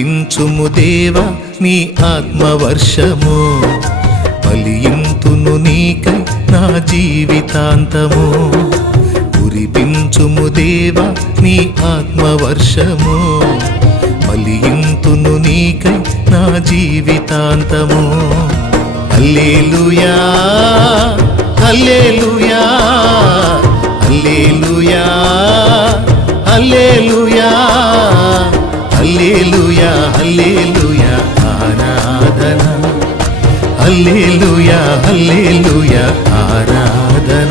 కురిపించుము దేవా నీ ఆత్మవర్షము, ఫలింతును నీకై నా జీవితాంతము. కురిపించుము దేవా నీ ఆత్మవర్షము, ఫలింతును నీకై నా జీవితాంతము. హల్లెలూయా హల్లెలూయా హల్లెలూయా హల్లెలూయా హల్లెలూయా హల్లెలూయా ఆరాధన, హల్లెలూయా హల్లెలూయా ఆరాధన.